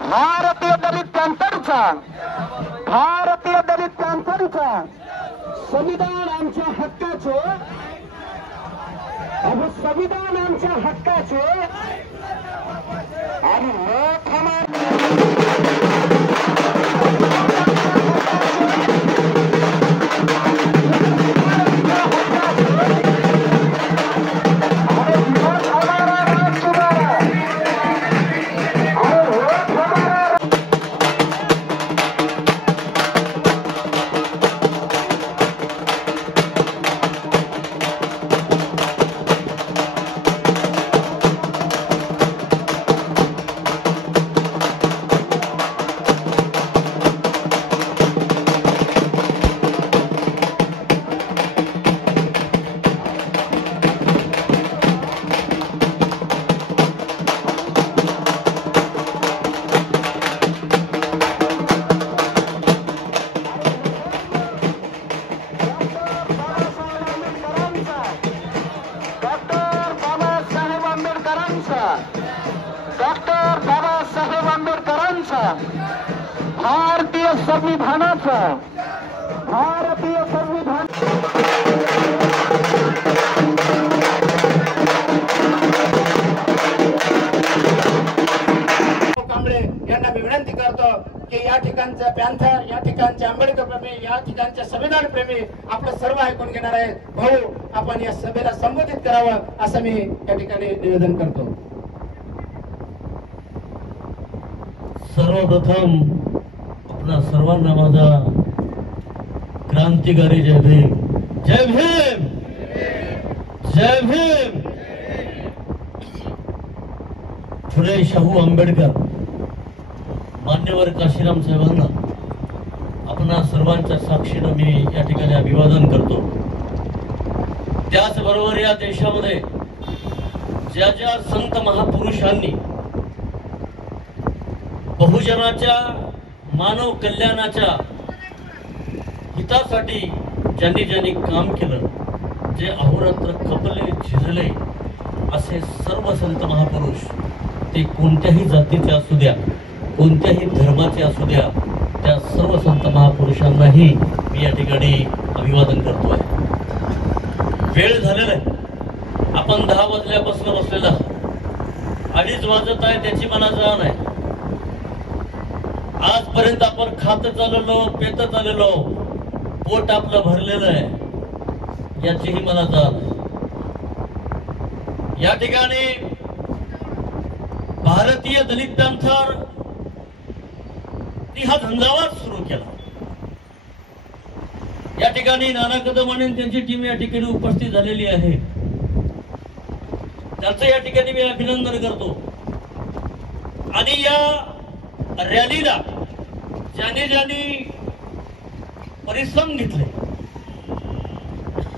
भारतीय दलित पॅंथरचा भारतीय दलित पॅंथरचा संविधान आमच्या हक्काचे अहो संविधान आमच्या हक्काचे आणि लोक डॉक्टर बाबासाहेब आंबेडकरांचा भारतीय संविधानाचा भारतीय संविधान कांबळे यांना मी विनंती करतो की या ठिकाणचे पॅंथर, या ठिकाणचे आंबेडकर प्रेमी, या ठिकाणचे संविधान प्रेमी आपलं सर्व ऐकून घेणार आहेत. भाऊ, आपण या सभेला संबोधित करावं असं मी या ठिकाणी निवेदन करतो. सर्वप्रथम आपल्या सर्वांना माझा क्रांतिकारी जय भीम. जय भीम. जय भीम. फुले शाहू आंबेडकर मान्यवर काशीराम साहेबांना आपणा सर्वांच्या साक्षीनं मी या ठिकाणी अभिवादन करतो. त्याचबरोबर या देशामध्ये ज्या ज्या संत महापुरुषांनी बहुजनाच्या मानव कल्याणाच्या हितासाठी ज्यांनी ज्यांनी काम केलं, जे अहोरात्र खपले झिजले, असे सर्व संत महापुरुष, ते कोणत्याही जातीचे असू द्या, कोणत्याही धर्माचे असू द्या, त्या सर्व संत महापुरुषांनाही मी या ठिकाणी अभिवादन करतोय. वेळ झालेला आहे. आपण 10 वाजल्यापासून बसलेला, 2:30 वाजत आहे त्याची मला जाण आहे. आजपर्यंत आपण खात चाललो, पेत चाललो, पोट आपलं भरलेलं आहे याचीही मला जाण आहे. या ठिकाणी भारतीय दलित पॅंथर हा झंझावात सुरू केला. या ठिकाणी नाना कदम आणि त्यांची टीम या ठिकाणी उपस्थित झालेली आहे. त्याचं या ठिकाणी मी अभिनंदन करतो. आणि या रॅलीला ज्याने ज्यांनी परिश्रम घेतले,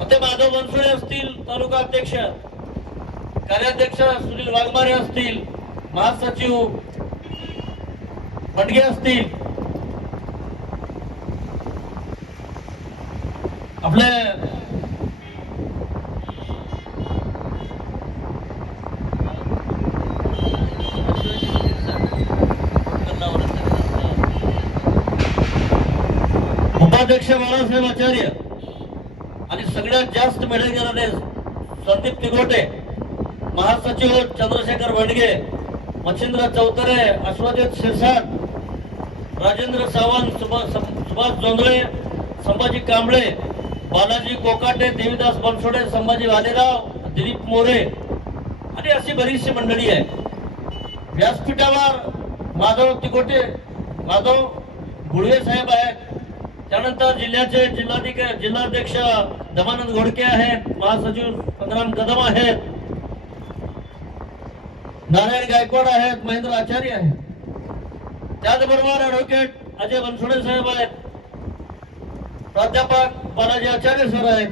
ते माधव बनसोडे असतील, तालुका अध्यक्ष, कार्याध्यक्ष सुनील वाघमारे असतील, महासचिव बडगे असतील, आपले उपाध्यक्ष बाळासाहेब आचार्य आणि सगळ्यात जास्त मेडल घेणारे संदीप तिगोटे, महासचिव चंद्रशेखर बडगे, मच्छिंद्र चौतरे, अश्वजित शिरसाट, राजेंद्र सावंत, सुभाष जोंधळे, संभाजी कांबळे, बालाजी कोकाटे, देवीदास बनसोडे, संभाजी भालेराव, दिलीप मोरे आणि अशी बरीचशी मंडळी आहे. व्यासपीठावर माधव तिकोटे, माधव गुळवे साहेब आहेत. त्यानंतर जिल्ह्याचे जिल्हाध्यक्ष दमानंद घोडके आहेत, महासचिव संग्राम कदम आहेत, नारायण गायकवाड आहेत, महेंद्र आचार्य आहेत. त्याचबरोबर ॲडव्होकेट अजय बनसोडे साहेब आहेत, प्राध्यापक बालाजी आचार्य सर आहेत,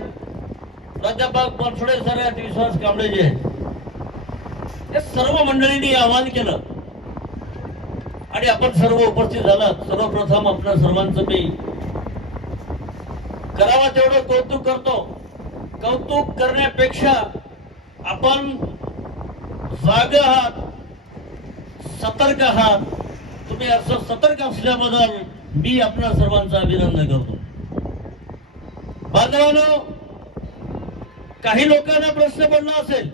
प्राध्यापक बनसोडे सर आहेत, विश्वास कांबळेजी आहेत. या सर्व मंडळींनी आवाहन केलं आणि आपण सर्व उपस्थित झालात. सर्वप्रथम आपल्या सर्वांचं मी करावा तेवढं कौतुक करतो. कौतुक करण्यापेक्षा आपण जाग आहात, सतर्क आहात तुम्ही असं सतर्क असल्याबद्दल मी आपल्या सर्वांचं अभिनंदन करतो. बांधवांनो, काही लोकांना प्रश्न पडला असेल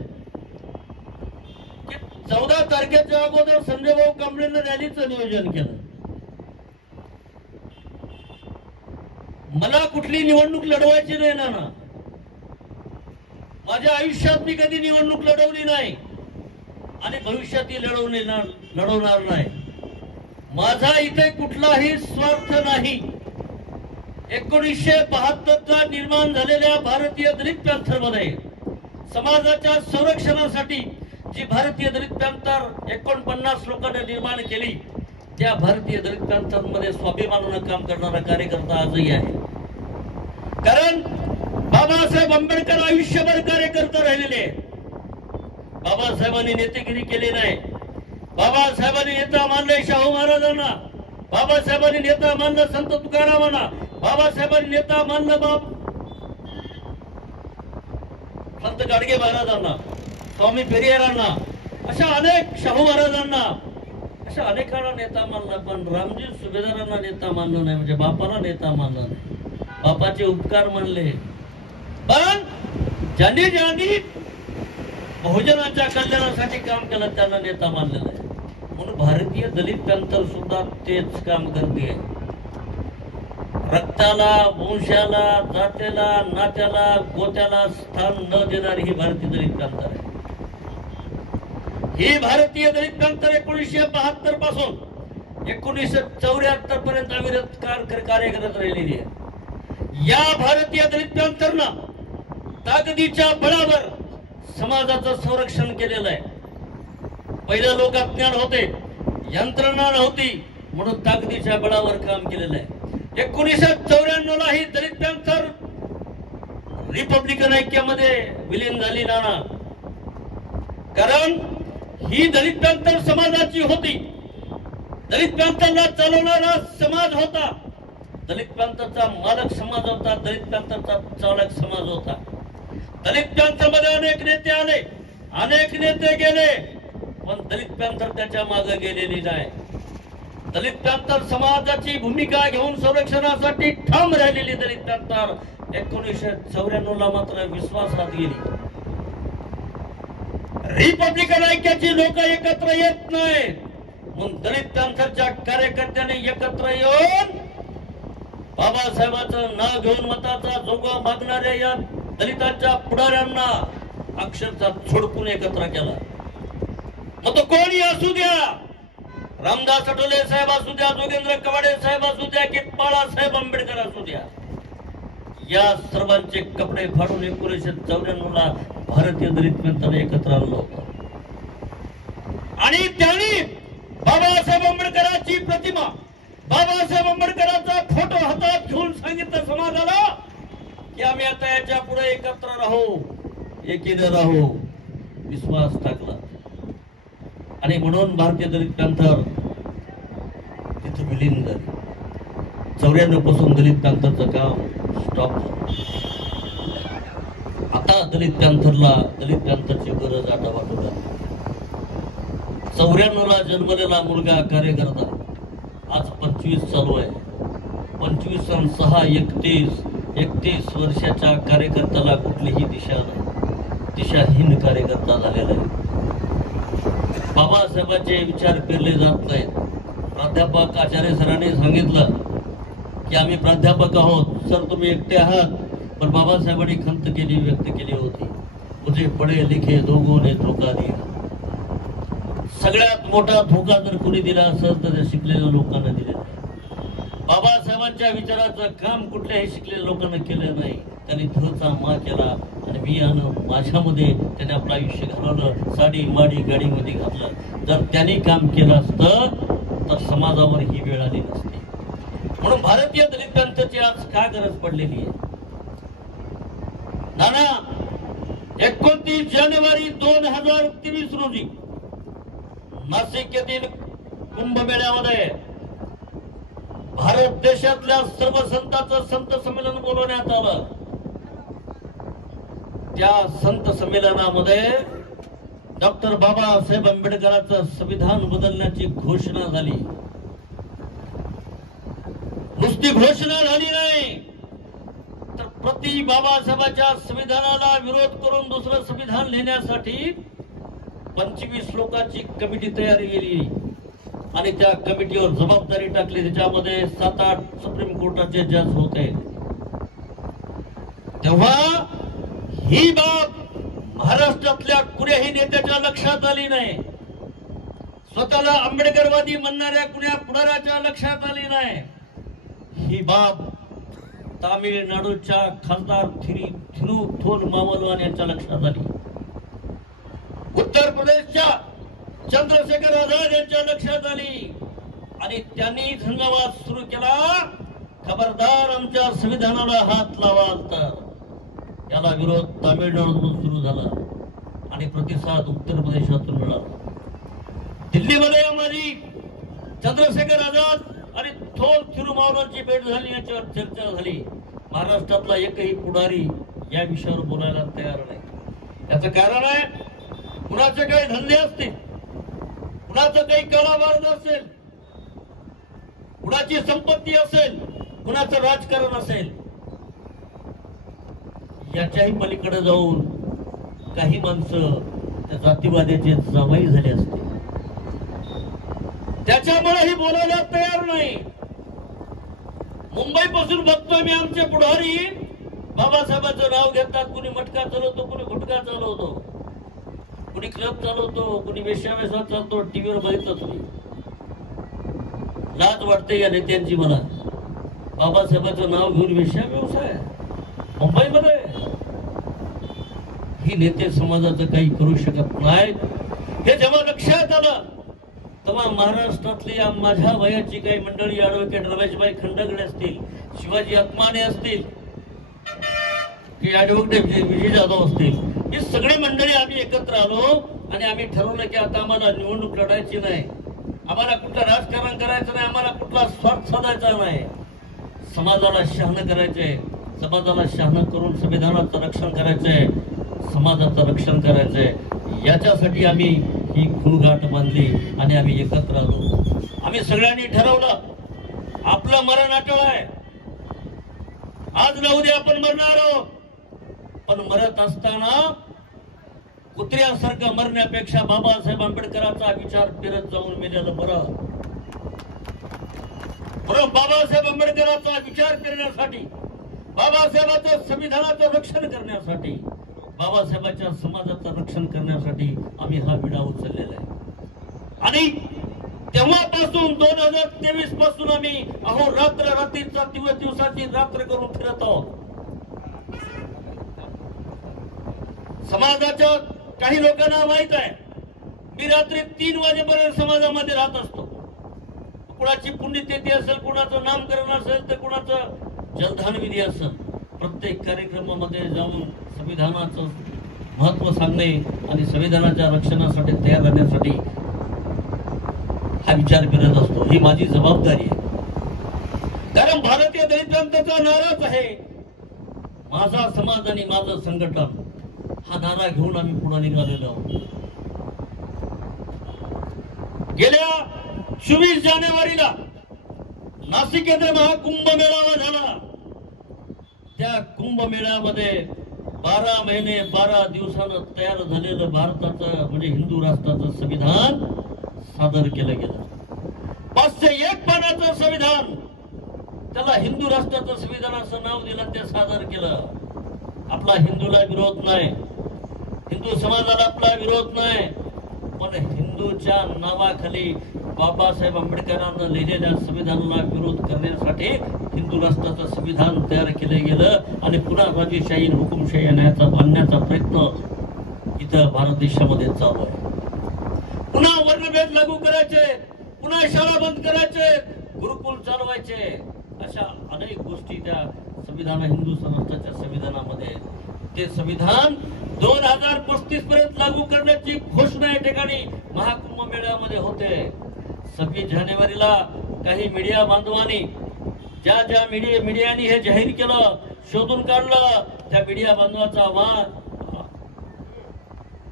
की 14 तारखेच्या अगोदर संजय भाऊ कांबळेंना रॅलीचं नियोजन केलं. मला कुठली निवडणूक लढवायची नाही ना. माझ्या आयुष्यात मी कधी निवडणूक लढवली नाही आणि भविष्यातही लढवणार नाही. माझा इथे कुठलाही स्वार्थ नाही. 1972ला निर्माण झालेल्या भारतीय दलित पॅंथरमध्ये समाजाच्या संरक्षणासाठी जी भारतीय दलित पॅंथर 49 लोकांनी निर्माण केली, त्या भारतीय दलित पॅंथरमध्ये स्वाभिमानानं काम करणारा कार्यकर्ता आजही आहे. कारण बाबासाहेब आंबेडकर आयुष्यभर कार्यकर्ता राहिलेले. बाबासाहेबांनी नेतेगिरी केली नाही. बाबासाहेबांनी नेता मानले शाहू महाराजांना. बाबासाहेबांनी नेता मानलं संत तुकारामांना. बाबासाहेबांनी नेता मानलं संत गाडगे महाराजांना, स्वामी पेरियारांना, अशा अनेक शाहू महाराजांना, अशा अनेकांना नेता मानला. पण रामजी सुभेदारांना नेता मानलं नाही, म्हणजे बापाला नेता मानलं नाही. बापाचे उपकार मानले. पण ज्यांनी ज्यांनी बहुजनाच्या कल्याणासाठी काम केलं त्यांना नेता मानलेलं आहे. म्हणून भारतीय दलित पॅंथर सुद्धा तेच काम करते. रक्ताला, वंशाला, जातेला, नात्याला, गोत्याला स्थान न देणारी ही भारतीय दलित पॅंथर आहे. ही भारतीय दलित पॅंथर 1972 पासून 1974 पर्यंत अविरत कार्य करत राहिलेली आहे. या भारतीय दलित पॅंथरनं ताकदीच्या बळावर समाजाचं संरक्षण केलेलं आहे. पहिलं लोक अज्ञान होते, यंत्रणा नव्हती, म्हणून ताकदीच्या बळावर काम केलेलं आहे. 1994ला ही दलित पॅंथर रिपब्लिकन ऐक्यामध्ये विलीन झाली नाना. कारण ही दलित पॅंथर समाजाची होती. दलित पॅंथरला चालवणारा समाज होता. दलित पॅंथरचा मालक समाज होता. दलित पॅंथरचा चालक समाज होता. दलित पॅंथरमध्ये अनेक नेते आले, अनेक नेते गेले, पण दलित पॅंथर त्याच्या मागे गेलेली नाही. दलित पॅंथर समाजाची भूमिका घेऊन संरक्षणासाठी ठाम राहिलेली दलित पॅंथर 1994ला मात्र विश्वासात गेली. रिपब्लिकन ऐक्याची लोक एकत्र येत नाही, म्हणून दलित पॅंथरच्या कार्यकर्त्यांनी एकत्र येऊन बाबासाहेबांचं नाव घेऊन मताचा जोगा मागणाऱ्या या दलितांच्या पुढाऱ्यांना अक्षरशः छोडकून एकत्र केला. मग तो कोणी असू द्या, रामदास आठवले साहेब असू द्या, जोगेंद्र कवाडे साहेब असू द्या, की बाळासाहेब आंबेडकर असू द्या, या सर्वांचे कपडे फाडून 1994ला भारतीय दलित पॅंथरने एकत्र आणलं होतं. आणि त्यांनी बाबासाहेब आंबेडकरांची प्रतिमा, बाबासाहेब आंबेडकरांचा फोटो हातात घेऊन सांगितलं समाजाला की आम्ही आता याच्या पुढे एकत्र राहू, एकीने राहू. विश्वास टाकला आणि म्हणून भारतीय दलित पॅंथर तिथे विलीन झाली. 94 पासून दलित पॅंथरचं काम स्टॉप झालं. आता दलित पॅंथरची गरज आता वाटू लागली. 94ला जन्मलेला मुलगा कार्यकर्ता आज 25 चालू आहे. 25 आणि 6 31 वर्षाच्या कार्यकर्त्याला कुठलीही दिशा नाही. दिशाहीन कार्यकर्ता झालेला आहे. बाबासाहेबांचे विचार पेरले जात नाहीत. प्राध्यापक आचार्य सरांनी सांगितलं की आम्ही प्राध्यापक आहोत. सर तुम्ही एकटे आहात, पण बाबासाहेबांनी खंत व्यक्त केली होती, मुझे पढे लिखे दोघों ने धोका दिया. सगळ्यात मोठा धोका जर कोणी दिला असेल तर शिकलेल्या लोकांना दिलेला. बाबासाहेबांच्या विचाराचं काम कुठल्याही शिकलेल्या लोकांना केलं नाही. त्यांनी धचा मा केला आणि मी माझ्यामध्ये त्याने आपलं आयुष्य घालवलं, साडी माडी गाडीमध्ये घातलं. जर त्यांनी काम केलं असतं तर समाजावर ही वेळ आली नसती. म्हणून भारतीय दलित पॅंथरची आज काय गरज पडलेली आहे नाना. 29 जानेवारी 2023 रोजी नाशिक येथील कुंभमेळ्यामध्ये भारत देशातल्या सर्व संतांचं संत संमेलन बोलवण्यात आलं. त्या संत संमेलनामध्ये डॉक्टर बाबासाहेब आंबेडकरांचं संविधान बदलण्याची घोषणा झाली. नुसती घोषणा झाली नाही तर प्रति बाबासाहेबांच्या संविधानाला विरोध करून दुसरं संविधान लिहिण्यासाठी 25 लोकांची कमिटी तयार केली आणि त्या कमिटीवर जबाबदारी टाकली. त्याच्यामध्ये 7-8 सुप्रीम कोर्टाचे जज होते. तेव्हा ही बाब महाराष्ट्रातल्या कुण्याही नेत्याच्या लक्षात आली नाही. स्वतःला आंबेडकरवादी म्हणणाऱ्या कुण्या पुढाऱ्याच्या लक्षात आली नाही. ही बाब तामिळनाडूच्या खासदार थिरुथोल यांच्या लक्षात आली. उत्तर प्रदेशच्या चंद्रशेखर आझाद यांच्या लक्षात आली आणि त्यांनी झंझावात सुरू केला. खबरदार आमच्या संविधानाला हात लावाल तर याला विरोध तामिळनाडूतून सुरू झाला आणि प्रतिसाद उत्तर प्रदेशातून मिळाला. दिल्लीमध्ये माझी चंद्रशेखर आझाद आणि थोल थिरुमावलंची भेट झाली, याच्यावर चर्चा झाली. महाराष्ट्रातला एकही पुढारी या विषयावर बोलायला तयार नाही. याचं कारण आहे कुणाचे काही धंदे असतील, कुणाचं काही कलावारद असेल, कुणाची संपत्ती असेल, कुणाचं राजकारण असेल, याच्याही पलीकडे जाऊन काही माणसं त्या जातीवाद्याचे जावाई झाले असते. त्याच्यामुळेही बोलायला तयार नाही. मुंबईपासून बघतोय मी आमचे पुढारी बाबासाहेबांचं नाव घेतात. कुणी मटका चालवतो, कुणी गुटखा चालवतो, कुणी क्लब चालवतो, कुणी वेश्यावेशा चालतो. टीव्हीवर बघितलं तुम्ही. लाज वाटते या नेत्यांची. मला बाबासाहेबांचं नाव घेऊन वेश्या व्यवसाय मुंबईमध्ये. ही नेते समाजाचं काही करू शकत नाही. हे जेव्हा लक्षात आलं तेव्हा महाराष्ट्रातली माझ्या वयाची काही मंडळी, ॲडव्होकेट रमेशभाई खंडगडे असतील, शिवाजी आत्माने असतील, की ॲडव्होकेट विजय जाधव असतील, ही सगळी मंडळी आम्ही एकत्र आलो आणि आम्ही ठरवलं की आता आम्हाला निवडणूक लढायची नाही, आम्हाला कुठलं राजकारण करायचं नाही, आम्हाला कुठला स्वार्थ साधायचा नाही. समाजाला शहाणं करायचंय, समाजाला शहाणं करून संविधानाचं रक्षण करायचंय, समाजाचं रक्षण करायचंय. याच्यासाठी आम्ही ही खूळगाठ बांधली आणि आम्ही एकत्र आलो. आम्ही सगळ्यांनी ठरवलं आपलं मरण अटळ आहे. आज ना उद्या आपण मरणार आहोत, पण मरत असताना कुत्र्यासारखं मरण्यापेक्षा बाबासाहेब आंबेडकरांचा विचार करत जाऊन मेलेलं बरं. बाबासाहेब आंबेडकरांचा विचार करण्यासाठी, बाबासाहेबांचं संविधानाचं रक्षण करण्यासाठी, बाबासाहेबांच्या समाजाचं रक्षण करण्यासाठी आम्ही हा विडा उचललेला आहे. आणि तेव्हापासून 2023 पासून आम्ही रात्र रात्रीचा दिवसाची रात्र करून फिरत आहोत. समाजाच्या काही लोकांना माहित आहे मी रात्री 3 वाजेपर्यंत समाजामध्ये राहत असतो. कुणाची पुण्यतिथी असेल, कुणाचं नामकरण असेल, तर कुणाचं जलदान विधी असेल, प्रत्येक कार्यक्रमामध्ये जाऊन संविधानाचं महत्व सांगणे आणि संविधानाच्या रक्षणासाठी तयार राहण्यासाठी हा विचार करत असतो. ही माझी जबाबदारी आहे. कारण भारतीय दलित क्रांतीचा नाराच आहे माझा समाज आणि माझं संघटन. हा नारा घेऊन आम्ही पुढे निघालेलो आहोत. गेल्या 24 जानेवारीला नाशिक येथे महाकुंभ मेळावा झाला. त्या कुंभमेळ्यामध्ये 12 महिने 12 दिवसानं तयार झालेलं भारताचं म्हणजे हिंदू राष्ट्राचं संविधान सादर केलं गेलं. 501 पानाचं संविधान, त्याला हिंदू राष्ट्राचं संविधान असं नाव दिलं, ते सादर केलं. आपला हिंदूला विरोध नाही, हिंदू समाजाला आपला विरोध नाही, पण हिंदूच्या नावाखाली बाबासाहेब आंबेडकरांना लिहिलेल्या संविधानाला विरोध करण्यासाठी हिंदू राष्ट्राचं संविधान तयार केलं गेलं आणि पुन्हा राजेशाही हुकुमशाही आणण्याचा प्रयत्न इथं भारत देशामध्ये चालू आहे. पुन्हा वर्णभेद लागू करायचे, पुन्हा शाळा बंद करायचे, गुरुकुल चालवायचे, अशा अनेक गोष्टी त्या संविधान हिंदू राष्ट्राच्या संविधानामध्ये. ते संविधान 2035 पर्यंत लागू करण्याची घोषणा या ठिकाणी महाकुंभ मेळ्यामध्ये होते. 26 जानेवारीला काही मीडिया बांधवांनी ज्या मीडियाने हे जाहीर केलं, शोधून काढलं, त्या मीडिया बांधवाचा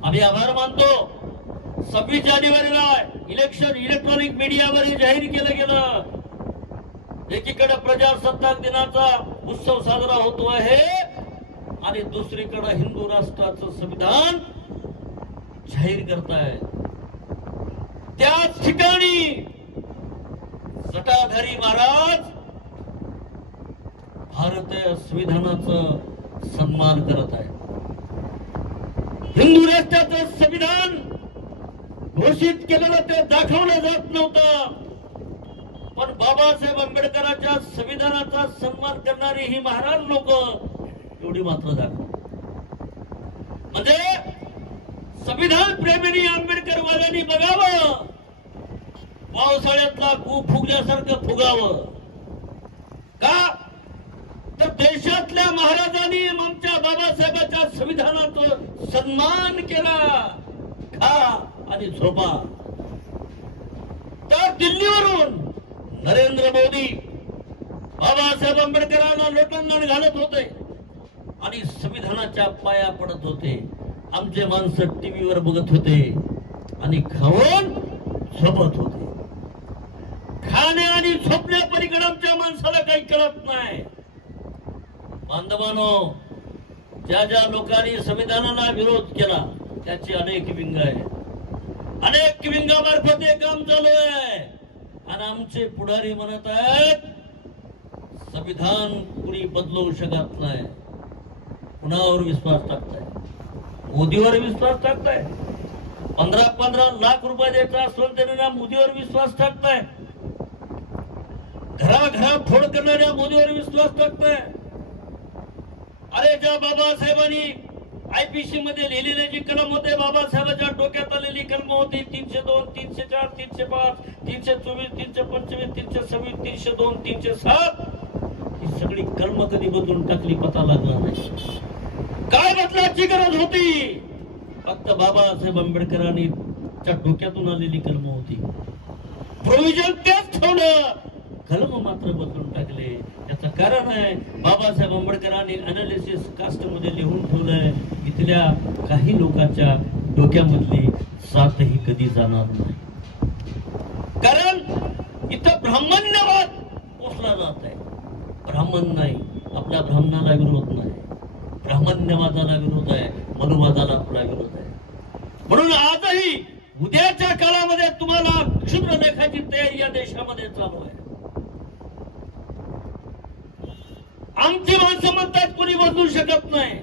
आम्ही आभार मानतो. 26 जानेवारीला इलेक्ट्रॉनिक मीडियावर हे जाहीर केलं गेलं एकीकडे प्रजासत्ताक दिनाचा उत्सव साजरा होतो आहे आणि दुसरीकडे हिंदू राष्ट्राचं संविधान जाहीर करताय. त्याच ठिकाणी जटाधारी महाराज भारतीय संविधानाचा सन्मान करत आहे. हिंदू राष्ट्राचं संविधान घोषित केलेलं ते दाखवलं जात नव्हतं, पण बाबासाहेब आंबेडकरांच्या संविधानाचा सन्मान करणारी ही महाराज लोक एवढी मात्र दाखव. म्हणजे संविधान प्रेमींनी आंबेडकरवाद्यांनी बघावं, पावसाळ्यातला कू फुगल्यासारखं फुगावं. का तर देशातल्या महाराजांनी आमच्या बाबासाहेबांच्या संविधानाचा सन्मान केला. खा आणि झोपा. तर दिल्लीवरून नरेंद्र मोदी बाबासाहेब आंबेडकरांना लोटांगण घालत होते आणि संविधानाच्या पाया पडत होते. आमचे माणसं टीव्हीवर बघत होते आणि खाऊन झोपत होते. खाणे आणि झोपण्या पलीकडे आमच्या माणसाला काही कळत नाही. बांधवांनो, ज्या ज्या लोकांनी संविधानाला विरोध केला त्याची अनेक विंग आहे. अनेक विंगामार्फत हे काम चालू आहे आणि आमचे पुढारी म्हणत आहेत संविधान कुणी बदलवू शकत नाही. कुणावर विश्वास टाकताय? मोदीवर विश्वास टाकताय. 15-15 लाख रुपये द्यायचा असलेल्या मोदीवर विश्वास टाकताय. घराघरात फोड करणाऱ्या मोदीवर विश्वास टाकताय. अरे ज्या बाबासाहेबांनी आयपीसी मध्ये लिहिलेली जी कलम होते, बाबासाहेबांच्या डोक्यात आलेली कलम होती 302, 304, 305, 324, 325, 326, 302, 307, ही सगळी कलम कधी बदलून टाकली पता लागला नाही. काय बदलाची गरज होती? फक्त बाबासाहेब आंबेडकरांनी डोक्यातून आलेली कलम होती. प्रोव्हिजन तेच ठेवलं, कलम मात्र बदलून टाकले. याचं कारण आहे बाबासाहेब आंबेडकरांनी अनालिसिस कास्ट मध्ये लिहून ठेवलंय, इथल्या काही लोकांच्या डोक्यामधली साथही कधी जाणार नाही. कारण इथं ब्राह्मण्यवाद पोचला जात आहे. ब्राह्मण नाही, आपल्या ब्राह्मणाला विरोध नाही, ब्राह्मण्यवादाला विरोध आहे, मनुवादाला आपला विरोध आहे. म्हणून आजही उद्याच्या काळामध्ये तुम्हाला क्षुद्र लेखाची तयारी या देशामध्ये चालू आहे. आमची माणसं म्हणतात कोणी बदलू शकत नाही,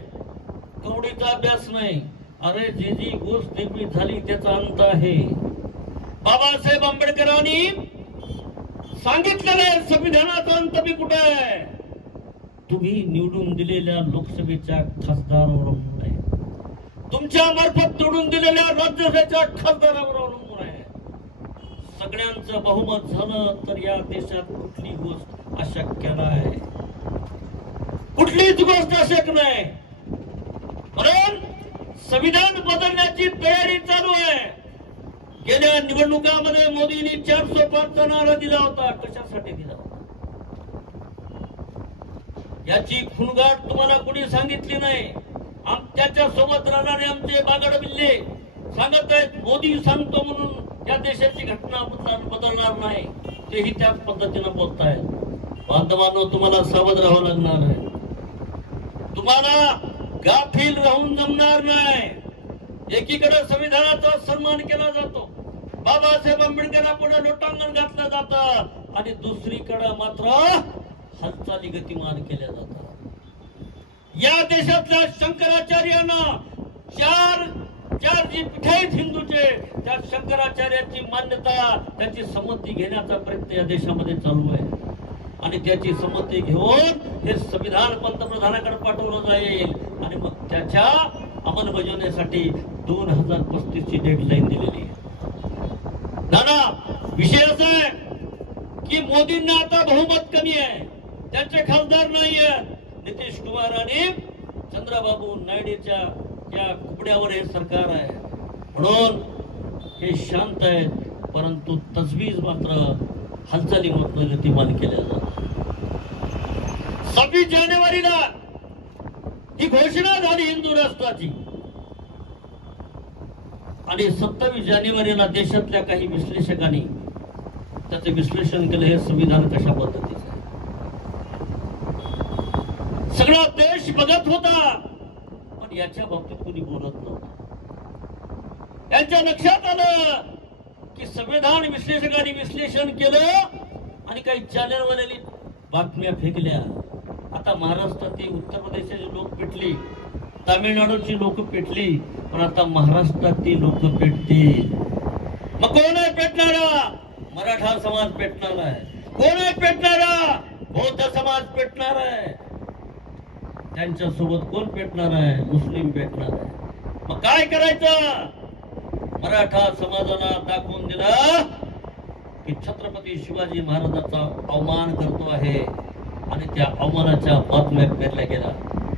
कवडीचा अभ्यास नाही. अरे जी जी गोष्ट निर्मित झाली त्याचा अंत आहे. बाबासाहेब आंबेडकरांनी सांगितलेलं आहे संविधानाचा अंत बी कुठे आहे? तुम्ही निवडून दिलेल्या लोकसभेच्या खासदारावर अवलंबून आहे. तुमच्या मार्फत निवडून दिलेल्या राज्यसभेच्या खासदारावर अवलंबून आहे. सगळ्यांचं बहुमत झालं तर या देशात कुठली गोष्ट अशक्य नाही. कुठलीच गोष्ट अशक्य नाही. म्हणून संविधान बदलण्याची तयारी चालू आहे. गेल्या निवडणुकामध्ये मोदींनी 405चा नारा दिला होता. कशासाठी दिला होता याची खुणगाठ तुम्हाला कोणी सांगितली नाही. त्याच्या सोबत राहणारे आमचे बागड बिल्ले सांगत आहेत मोदी सांगतो म्हणून या देशाची घटना बदलणार नाही. तेही त्याच पद्धतीनं बोलतायत. बांधवांनो, तुम्हाला सावध राहावं लागणार आहे. तुम्हाला गाफील राहून जमणार नाही. एकीकडे संविधानाचा सन्मान केला जातो, बाबासाहेब आंबेडकरांपुढे लोटांगण घातलं जातं आणि दुसरीकडे मात्र हालचाली गतिमान केल्या जातात. या देशातल्या शंकराचार्यांना चार जी पीठ आहेत हिंदूचे, त्या शंकराचार्यांची मान्यता, त्याची संमती घेण्याचा प्रयत्न या देशामध्ये चालू आहे. आणि त्याची संमती घेऊन हे संविधान पंतप्रधानाकडे पाठवलं जाईल आणि मग त्याच्या अंमलबजावणीसाठी 2035 ची डेडलाईन दिलेली आहे. नाना, विषय असा आहे की मोदींना आता बहुमत कमी आहे, त्यांचे खासदार नाहीये. नितीश कुमार आणि चंद्रबाबू नायडूच्या या कुपड्यावर हे सरकार आहे. म्हणून हे शांत आहेत, परंतु तजवीज मात्र हालचाली मात्र गतिमान केल्या जातात. 26 जानेवारीला ही घोषणा झाली हिंदू राष्ट्राची आणि 27 जानेवारीला देशातल्या काही विश्लेषकांनी त्याचे विश्लेषण केलं. हे संविधान कशा पद्धतीचं आहे. सगळा देश बघत होता, पण याच्या बाबतीत कोणी बोलत नव्हतं. त्यांच्या लक्षात आलं की संविधान विश्लेषकांनी विश्लेषण केलं आणि काही चॅनलवाल्यांनी बातम्या फेकल्या. आता महाराष्ट्रातील उत्तर प्रदेशाची लोक पेटली, तामिळनाडूची लोक पेटली, पण आता महाराष्ट्रातील लोक पेटतील. मग कोण आहे पेटणारा? मराठा समाज पेटणार आहे. कोण आहे पेटणारा? बौद्ध समाज पेटणार आहे. त्यांच्या सोबत कोण पेटणार आहे? मुस्लिम पेटणार आहे. मग काय करायचं? मराठा समाजाला दाखवून दिलं की छत्रपती शिवाजी महाराजांचा अवमान करतो आहे आणि त्या अवमानाच्या बातम्या पेरल्या गेल्या.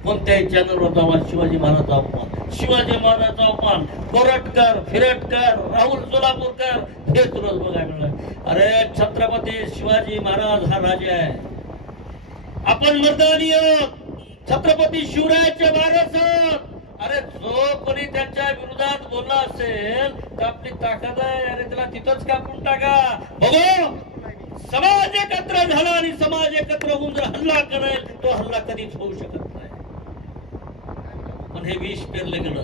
कोणत्याही चॅनलवर जावा शिवाजी महाराजांचा अवमान, शिवाजी महाराजांचा अवमान, कोरटकर, फिरटकर, राहुल सोलापूरकर, हे तुलाच बघायला मिळालं. अरे छत्रपती शिवाजी महाराज हा राजा आहे. आपण मर्दानी आहोत, छत्रपती शिवरायाचे वारस आहोत. अरे जो कोणी त्यांच्या विरोधात बोलला असेल तर आपली ताकद आहे. अरे त्याला तिथंच कापून टाका. बघू, समाज एकत्र झाला आणि समाज एकत्र होऊन जर हल्ला करेल तो हल्ला कधीच होऊ शकत नाही. पण हे विष पेरलं गेलं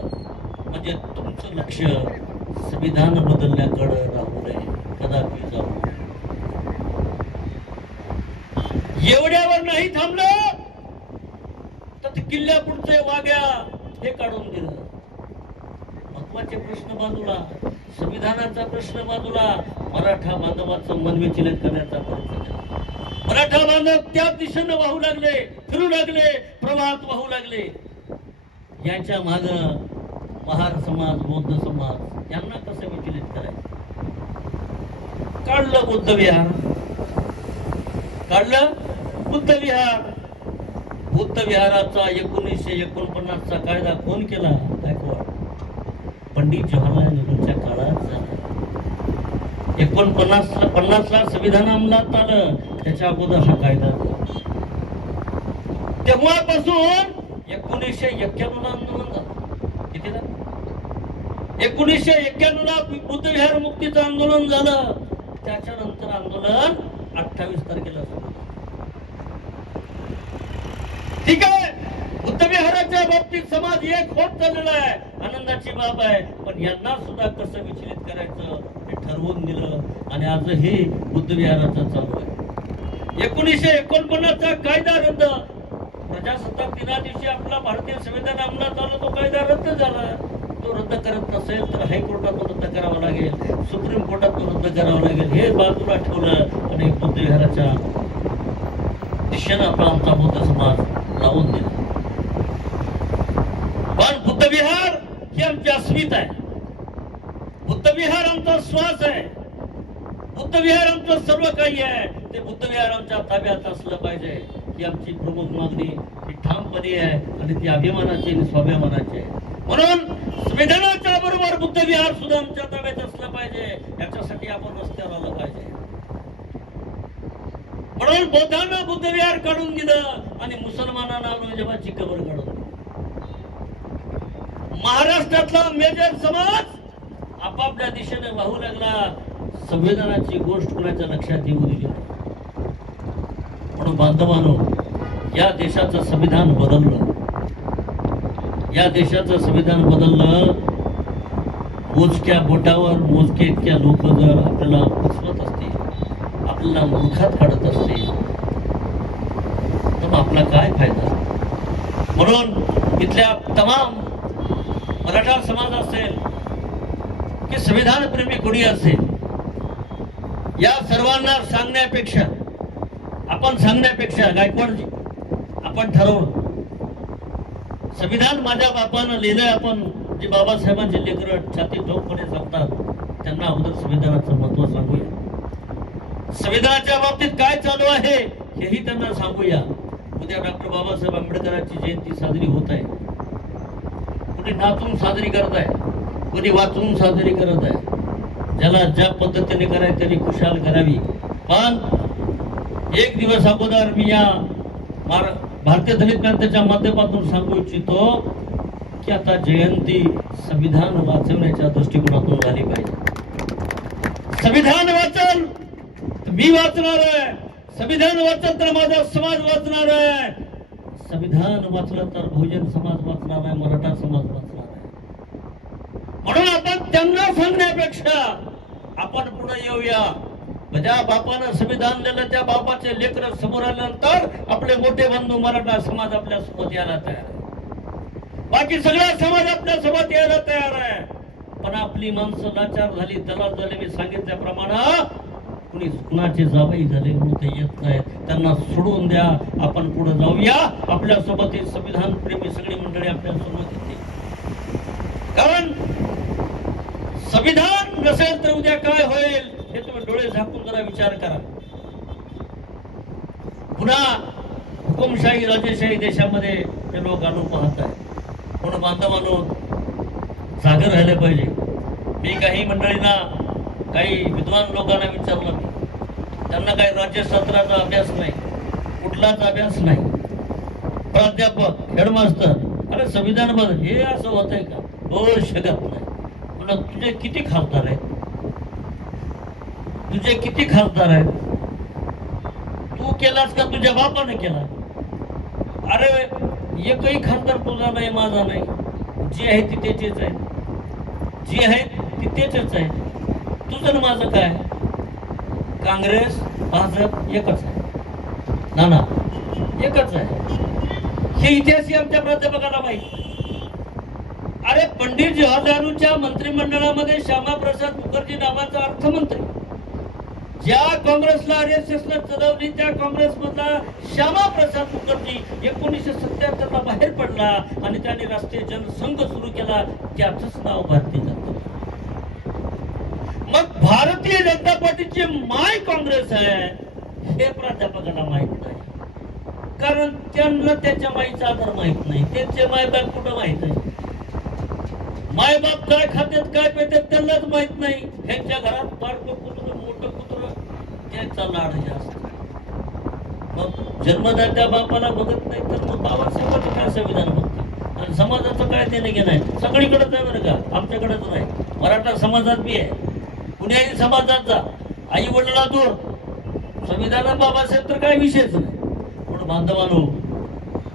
म्हणजे तुमचं लक्ष संविधान बदलण्याकडे राहू नये, कदापि जाऊ नये. एवढ्यावर नाही थांबलं तर किल्ल्या पुढचे वाघ्या हे काढून दिलं. महत्वाचे प्रश्न बाजूला, संविधानाचा प्रश्न बाजूला, मराठा बांधवाचं मन विचलित करण्याचा प्रयत्न केला. मराठा बांधव त्या दिशेनं वाहू लागले, फिरू लागले, प्रवाहात वाहू लागले. यांच्या माग महार समाज, बौद्ध समाज यांना कसं विचलित करायचं? काढलं बुद्ध विहार, काढलं बुद्ध विहार. बुद्ध विहाराचा 1949 चा कायदा कोण केला? गायकवाड. पंडित जवाहरलाल नेहरूंच्या काळात झाला. 49 ला संविधान अंमलात आलं, त्याच्या अगोदर हा कायदा. तेव्हापासून 1991 ला आंदोलन झालं. कितीला? 1991 ला बुद्ध विहार मुक्तीचं आंदोलन झालं. त्याच्यानंतर आंदोलन 28 तारखेला सुरू. ठीक आहे, बुद्ध विहाराच्या बाबतीत समाज एक होत चाललेला आहे, आनंदाची बाब आहे. पण यांना सुद्धा कसं विचलित करायचं हे ठरवून दिलं आणि आजही बुद्ध विहाराचं चालू आहे. 1949 चा कायदा रद्द. प्रजासत्ताक दिना दिवशी आपला भारतीय संविधान अंमलात आलं, तो कायदा रद्द झाला. तो रद्द करत नसेल तर हायकोर्टात तो रद्द करावा लागेल, सुप्रीम कोर्टात तो रद्द करावा लागेल. हे बाजूला ठेवलं आणि बुद्ध विहाराच्या दिशेनं आपला आमचा बौद्ध समाज लावून दिला. पण बुद्ध विहार ही आमची अस्मिता आहे. बुद्ध विहार आमचा श्वास आहे. बुद्ध विहार आमचं सर्व काही आहे. ते बुद्ध विहार आमच्या ताब्यात असलं पाहिजे ही आमची प्रमुख मागणी. ही ठामपणे आहे आणि ती अभिमानाची आणि स्वाभिमानाची आहे. म्हणून संविधानाच्या बरोबर बुद्ध विहार सुद्धा आमच्या ताब्यात असलं पाहिजे. याच्यासाठी आपण रस्त्यावर आलं पाहिजे. म्हणून बौद्धांना बुद्ध विहार काढून दिलं आणि मुसलमानांना औरंगजेबाची कबर काढून दिली. महाराष्ट्रातला मेजर समाज आपापल्या दिशेने वाहू लागला. संविधानाची गोष्ट कोणाच्या लक्षात येऊ दिली. म्हणून बांधवांनो, या देशाचं संविधान बदललं. या देशाचं संविधान बदललं. मोजक्या बोटावर मोजके इतक्या लोक जर आपल्याला फसवत असतील, आपल्याला मूर्खात काढत असतील, तर आपला काय फायदा? म्हणून इथल्या तमाम मराठा समाज असेल की संविधान प्रेमी कोणी असेल, या सर्वांना सांगण्यापेक्षा गायकवाडजी आपण ठरवलं, संविधान माझ्या बापानं लिहिलंय. आपण जे बाबासाहेबांचे लेकरं छाती ठोकपणे सांगतात त्यांना अगोदर संविधानाचं महत्व सांगूया. संविधानाच्या बाबतीत काय चालू आहे हेही त्यांना सांगूया. उद्या डॉक्टर बाबासाहेब आंबेडकरांची जयंती साजरी होत आहे. कुणी नाचून साजरी करत आहे, कुणी वाचून साजरी करत आहे. ज्याला ज्या पद्धतीने करायची त्यांनी खुशाल करावी. पण एक दिवस अगोदर मी या भारतीय दलित क्रांतीच्या माध्यमातून सांगू इच्छितो की आता जयंती संविधान वाचवण्याच्या दृष्टिकोनातून झाली पाहिजे. संविधान वाचन मी वाचणार आहे, संविधान वाचन तर माझा समाज वाचणार आहे. संविधान वाचलं तर बहुजन समाज वाचणार आहे, मराठा समाज वाचणार आहे. म्हणून आपण त्यांना सांगण्यापेक्षा आपण पुढे येऊया. ज्या बापानं संविधान दिलं त्या बापाचे लेकर समोर आल्यानंतर आपले मोठे बंधू मराठा समाज आपल्या सोबत यायला तयार आहे. बाकी सगळा समाज आपल्या सोबत यायला तयार आहे. पण आपली माणसं लाचार झाली, दलाल झाले. मी सांगितल्याप्रमाणे कुणी कुणाचे जावई झाले म्हणून ते येत नाहीत. त्यांना सोडून द्या, आपण पुढे जाऊया. आपल्या सोबत संविधान प्रेमी सगळी मंडळी आपल्या सोबत येते. कारण संविधान नसेल तर उद्या काय होईल हे तुम्ही डोळे झाकून जरा विचार करा. पुन्हा हुकुमशाही राजेशाही देशामध्ये हे लोक आणून पाहत आहेत. म्हणून बांधवांनो जागर राहिलं पाहिजे. मी काही मंडळींना, काही विद्वान लोकांना विचारलं, त्यांना काही राज्यशास्त्राचा अभ्यास नाही, कुठलाच अभ्यास नाही. प्राध्यापक, हेडमास्टर, अरे संविधान बघ हे असं होतंय का? हो शकत नाही. म्हणून तुझे किती खासदार आहेत? तुझे किती खासदार आहेत? तू केलास का तुझ्या बापाने केला? अरे एकही खासदार तुझा नाही, माझा नाही. जे आहे ती त्याचेच आहे, जे आहे ती त्याचेच आहे. तुझं माझं काय? काँग्रेस भाजप एकच आहे ना, एकच आहे. हे इतिहास आमच्या प्राध्यापकाला माहिती. अरे पंडित जवाहरलाल नेहरूंच्या मंत्रिमंडळामध्ये श्यामाप्रसाद मुखर्जी नावाचा अर्थमंत्री, ज्या काँग्रेसला RSSला चढवली त्या काँग्रेसमधला श्यामाप्रसाद मुखर्जी 1977 ला बाहेर पडला आणि त्याने राष्ट्रीय जनसंघ सुरू केला. त्याचंच नाव भारतीय जनता. मग भारतीय जनता पार्टीची माय काँग्रेस आहे हे प्राध्यापकाला माहित नाही. कारण त्यांना त्याच्या माईचा आधार माहित नाही. त्यांचे मायबाप कुठं माहित आहे? मायबाप काय खात्यात काय पेतात त्यांनाच माहित नाही. ह्यांच्या घरात बारकं कुत्र, मोठं कुत्र, त्याचा लाड जास्त. मग जन्मदात्या बापाला बघत नाही तर मग बाबासाहेबांचं काय संविधान बघते? आणि समाजाचं काय देणे घेणं आहे? सगळीकडेच आहे बरं का, आमच्याकडेच नाही. मराठा समाजात बी आहे, कुण्याही समाजात जा, आई वडिला दूर, संविधानात बाबासाहेब तर काय विषयच नाही. पण बांधवांनो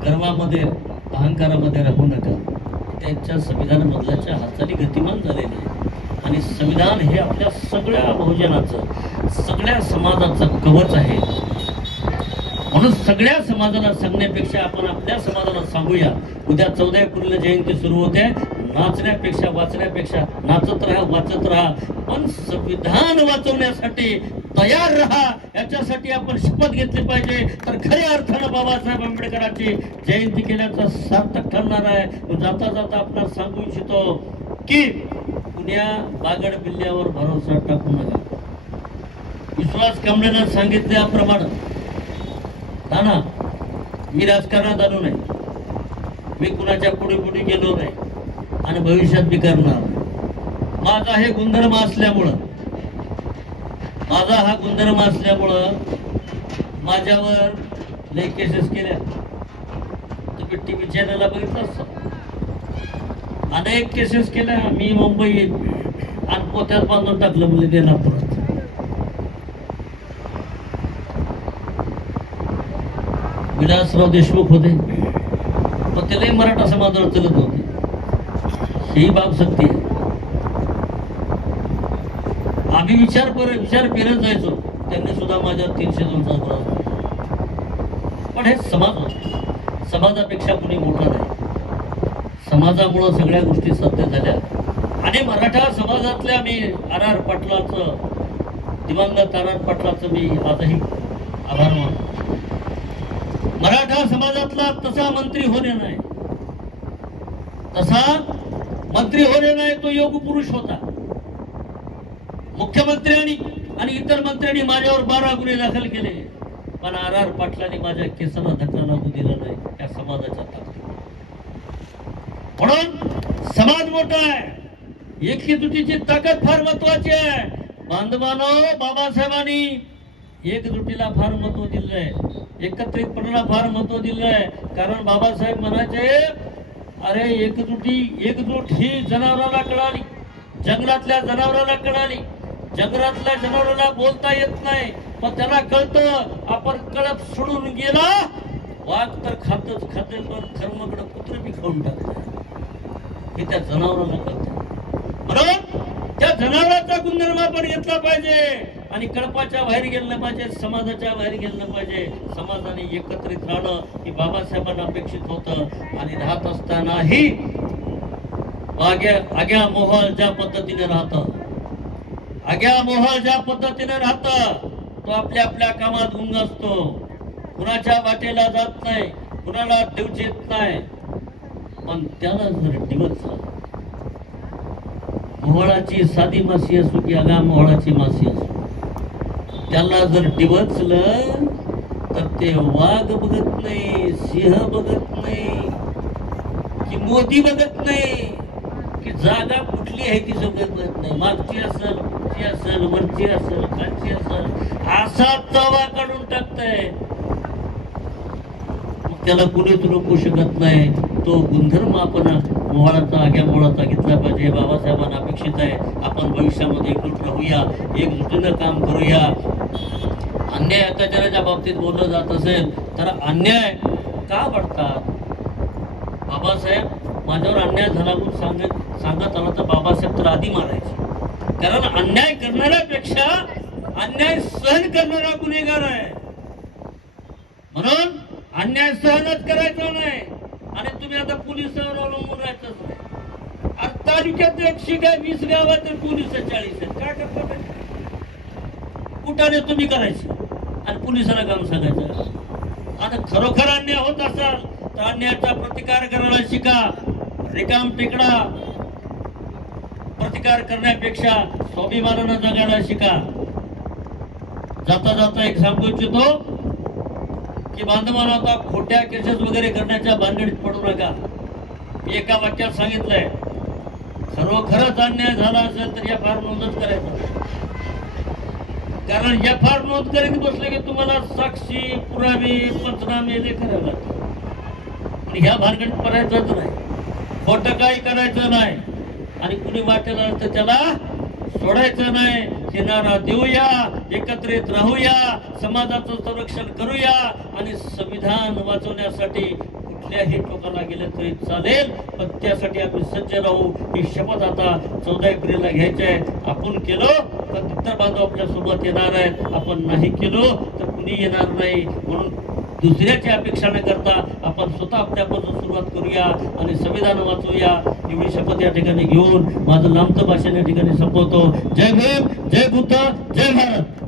गर्वामध्ये अहंकारामध्ये राहू नका. त्यांच्या संविधान बदलाच्या हालचाली गतिमान झालेल्या आहे आणि संविधान हे आपल्या सगळ्या बहुजनाचं, सगळ्या समाजाचं कवच आहे. म्हणून सगळ्या समाजाला सांगण्यापेक्षा आपण आपल्या समाजाला सांगूया. उद्या 14 एप्रिलला जयंती सुरू होते. नाचण्यापेक्षा वाचण्यापेक्षा नाचत राहा, वाचत राहा, पण संविधान वाचवण्यासाठी तयार राहा. याच्यासाठी आपण शपथ घेतली पाहिजे. तर खऱ्या अर्थानं बाबासाहेब आंबेडकरांची जयंती केल्याचा सार्थक ठरणार आहे. जाता जाता आपल्याला सांगू इच्छितो की कुण्या बागड बिल्ल्यावर भरोसा टाकू नका. विश्वास कांबळेनं सांगितल्याप्रमाणे ना, मी राजकारणात आलो नाही, मी कुणाच्या पुढे पुढे गेलो नाही आणि भविष्यात बी करणार. माझा हे गुणधर्म असल्यामुळं, माझा हा गुणधर्म असल्यामुळं माझ्यावर लई केसेस केल्या. तुम्ही TV चॅनलला बघितलं असतं, अनेक केसेस केल्या. मी मुंबईत आणि पोत्यात बांधून टाकलं म्हणजे देणार परत. विलासराव देशमुख होते, पण त्यालाही मराठा समाजावर चलत होते. ही बाब सत्य आहे. आम्ही विचार पेरत जायचो, त्यांनी सुद्धा माझ्यावर 302चा त्रास दिला. पण हे समाज होता, समाजापेक्षा कुणी मोठा नाही. समाजामुळं सगळ्या गोष्टी सत्य झाल्या. आणि मराठा समाजातल्या मी RR पाटलाचं, दिवंगत RR पाटलाचं मी आजही आभार मानतो. मराठा समाजातला तसा मंत्री होणे नाही, तसा मंत्री होणे नाही, तो योग पुरुष होता. मुख्यमंत्र्यांनी आणि इतर मंत्र्यांनी माझ्यावर 12 गुन्हे दाखल केले, पण RR पाटलांनी माझ्या केसाला धक्का लागू दिला नाही. या समाजाच्या ताकद. म्हणून समाज मोठा आहे, एकजुटीची ताकद फार महत्वाची आहे. बांधवांनो बाबासाहेबांनी एकजुटीला फार महत्व दिलंय, एकत्रितपणाला फार महत्व दिलंय. कारण बाबासाहेब म्हणायचे, अरे एकजूट ही जनावराला कळाली, जंगलातल्या जनावराला कळाली. जंगलातल्या जनावराला बोलता येत नाही, पण त्याला कळतं आपण कळप सोडून गेला वाघ तर खातच खाते, पण कर्मकडे कुत्र बी खाऊन टाकत. हे त्या जनावरांना कळतं. म्हणून त्या जनावरांचा गुणधर्म आपण घेतला पाहिजे आणि कळपाच्या बाहेर गेलं नाही पाहिजे, समाजाच्या बाहेर गेलं नाही पाहिजे. समाजाने एकत्रित राहणं हे बाबासाहेबांना अपेक्षित होतं. आणि राहत असतानाही आग्या मोहळ ज्या पद्धतीने राहतं, आग्या मोहळ ज्या पद्धतीने राहतं, तो आपल्या आपल्या कामात गुंग असतो, कुणाच्या वाटेला जात नाही, कुणाला देत नाही. पण त्याला जर दिवस मोहळाची साधी मासी असो की आगा मोहळाची मासी असो, त्याला जर डिवचलं तर ते वाघ बघत नाही, सिंह बघत नाही, की मोदी बघत नाही, की जागा कुठली आहे ती बघत नाही. मागची असेल, पुढची असेल, वरची असेल, खालची असेल, असा चवा काढून टाकताय. त्याला कुणीच रोखू शकत नाही. तो गुणधर्म आपण मोहळाचा आग्या मोहळाचा घेतला पाहिजे. बाबासाहेबांना अपेक्षित आहे आपण भविष्यामध्ये एकजूट राहूया, एकजुटीनं काम करूया. अन्याय अत्याचाराच्या बाबतीत बोललं जात असेल तर अन्याय का वाढतात? बाबासाहेब माझ्यावर अन्याय झाला म्हणून सांगत आला तर बाबासाहेब तर आधी मारायचे. कारण अन्याय करणाऱ्यापेक्षा अन्याय सहन करणारा गुन्हेगार आहे. म्हणून अन्याय सहनच करायचा नाही. आणि तुम्ही आता पोलिसांवर अवलंबून राहायचंच नाही. आणि तालुक्यात 120 गावात तर पोलिस 40 आहेत. काय करता? कुठाने तुम्ही करायचे आणि पोलिसाला काम सांगायचं. आता खरोखर अन्याय होत असाल तर अन्यायाचा प्रतिकार करायला शिका. रिकाम टेकडा प्रतिकार करण्यापेक्षा स्वाभिमानानं जगायला शिका. जाता जाता एक सांगू इच्छितो की बांधवांना आता खोट्या केसेस वगैरे करण्याच्या भानगडीत पडू नका. मी एका वाक्यात सांगितलंय, खरोखरच अन्याय झाला असेल तर एफ.आय.आर. नोंदच करायचा. कारण एफ.आय.आर. नोंद करीत बसले की तुम्हाला साक्षी, पुरावे, पंचनामे हे करावे लागतात. ह्या भानगडीत पडायचंच नाही, खोटं काही करायचं नाही. आणि कुणी वाटेल तर त्याला सोडायचं नाही. किनारा देऊया, एकत्रित राहूया, समाजाचं संरक्षण करूया आणि संविधान वाचवण्यासाठी कुठल्याही टोकाला गेलं तरी चालेल, पण त्यासाठी आपण सज्ज राहू. ही शपथ आता 14 एप्रिलला घ्यायची आहे. आपण केलो तर इतर बांधव आपल्या सोबत येणार आहेत, आपण नाही केलो तर कुणी येणार नाही. म्हणून दुसऱ्याची अपेक्षा न करता आपण स्वतः आपल्यापासून सुरुवात करूया आणि संविधान वाचवूया. एवढी शपथ या ठिकाणी घेऊन माझं लांबचं भाषण या ठिकाणी संपवतो. जय भीम, जय बुद्ध, जय भारत.